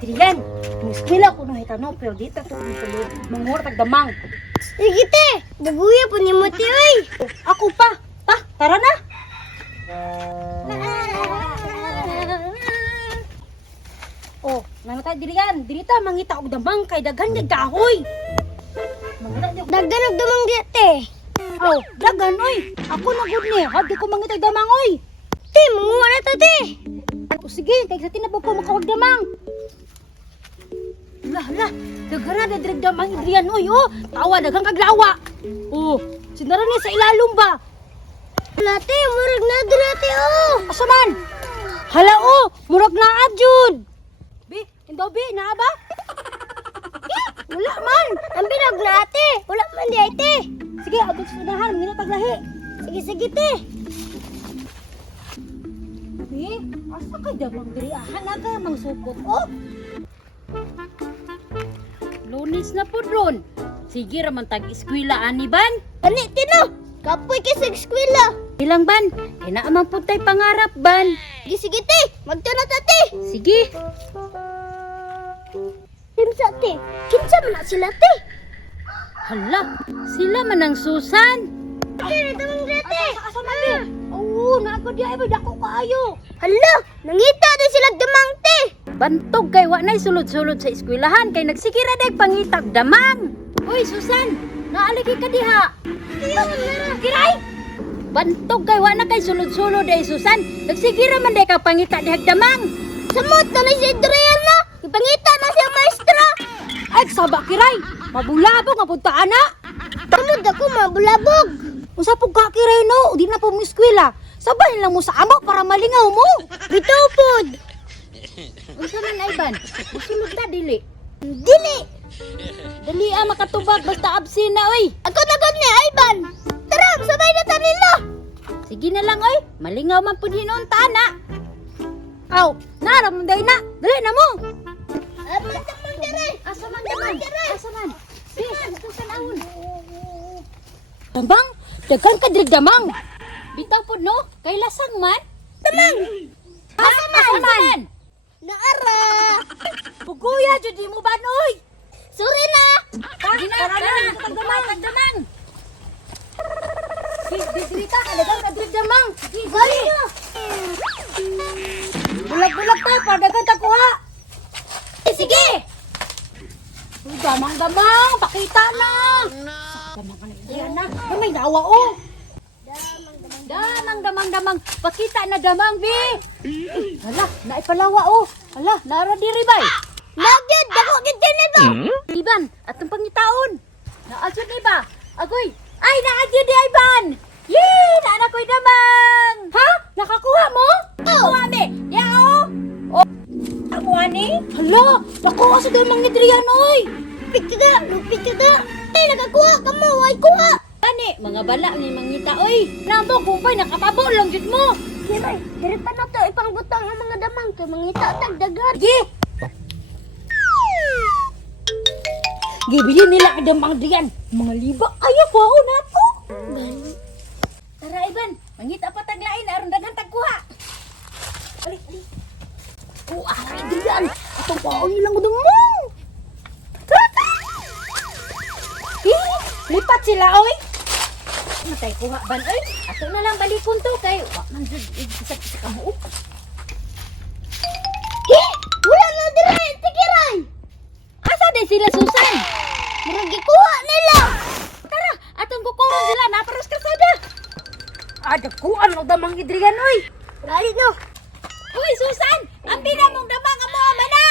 Adrian, ang eskwela ko na hitano, pero dito ko manghura tagdamang. Sige te, daguya po ni mo te oy. Ako pa, tara na. Oh, nangatay Adrian, dirita mangita og damang kay daghan gid kahoy. Mangita di Daggan og damang di te. Oh, daghan oy. Ako na gud ni, hadi ko mangita og damang oy. Te, manguha na ta te. O sige, kay sa tinabog ko makawag damang. Lah, daghan na direk damang Adrian oy, oh. Tawa daghang kaglawa. Oh, sinara ni sa ilalom ba? Wala te, murag na dira te oh. Asa man? Hala oh, murag na adjud. Bi, indo bi naa ba? Wala man. Ang binag na te, wala man di ay te. Sige, abot sa unahan, mangita taglahi. Sige sige te. Bi, asa ka damang diri ahan na kay mangsukot oh. Lunis na po ron. Sige raman tag-eskwela ani ban. Ani tino, kapoy kay sa eskwela. Ilang ban? Kaya naman po tayo pangarap ban. Sige sige te, magtuna ta te. Sige. Kinsa te, kinsa man na sila te. Hala, sila man ang Susan. Te, damang dira te. Asa man di? Oo, naako di ay ba dako kaayo. Hala, nangita din sila damang te. Bantog kay wa nay sulod-sulod sa eskwelahan kay nagsikira day pangitag damang. Uy, Susan, naaligi ka diha. Kiray! Bantog kay wa na kay sulod-sulod day Susan. Nagsikira man day ka pangita dihag damang. Samot na ni si Adrian na. Ipangita na siya maestra. Ay, saba kiray. Mabulabog nga punta ana. Samot ako mabulabog. Unsa pug ka kiray no? Di na po mo eskwela. Sabay lang mo sa amo para malingaw mo. Bitaw pod. Unsa man ay ban? Musulod ta dili. Dili. Dali makatubag basta absent na oy. Ako na gud ni Ivan. Tara, sabay na ta nila. Sige na lang oy. Malingaw man pud hinuon ta na. Aw, naram day na. Dali na mo. Asa man daman? Asa man? Di, gusto sa naon. Damang, daghan ka diri damang. Bitaw pud no, kay lasang man. Damang. Asa man? Naara. Puguya jud di mo ban oy. Sorry na. Tara, damang. Dito ka, daghan ka diri damang. Sorry na. Bulag-bulag ta, para daghan ta kuha. Sige. Uy, damang, pakita na. Damang ka na, yan na. Ay, may nawa, oh. Damang. Pakita na damang, bi. Hala, naipalawa, oh. Hala, naara diri, bay. Nagid, dako gid kini to. Iban, atong pangitaon. Naasod ni ba? Agoy. Ay, naagid di, Iban. Yee, naana ko'y damang. Ha? Nakakuha mo? Nakakuha, mi. Yao. Oh. Nakakuha ni? Hala, nakuha sa damang ni Drian, oy. Lupit ka da. Ay, nakakuha ka mo, ay kuha. Ani, mga bala ni mangita, oy. Namo, kumpay, nakatabo lang jud mo. Kiray, diri pa na to ipangbutang ang mga damang kay mangita tag dagan. Sige. Gibili nila ka damang Drian. Mga liba, ayaw ko ako na to. Tara, Iban. Mangita pa taglain, aron daghan tagkuha. Ali. Oh, aray, Drian. Atong paon nilang udumong. Lipat sila, oy. Matay kuha ban, oy. Ato na lang balikon to kay wa man jud isa ka mo. Wala na diri, tikiray. Asa din sila Susan? Murag gikuha nila. Tara, atong kukuha sila na paras kasada. Ada kuan og damang Adrian, oy. Gali no. Uy, Susan, ang pinamong damang amo mana.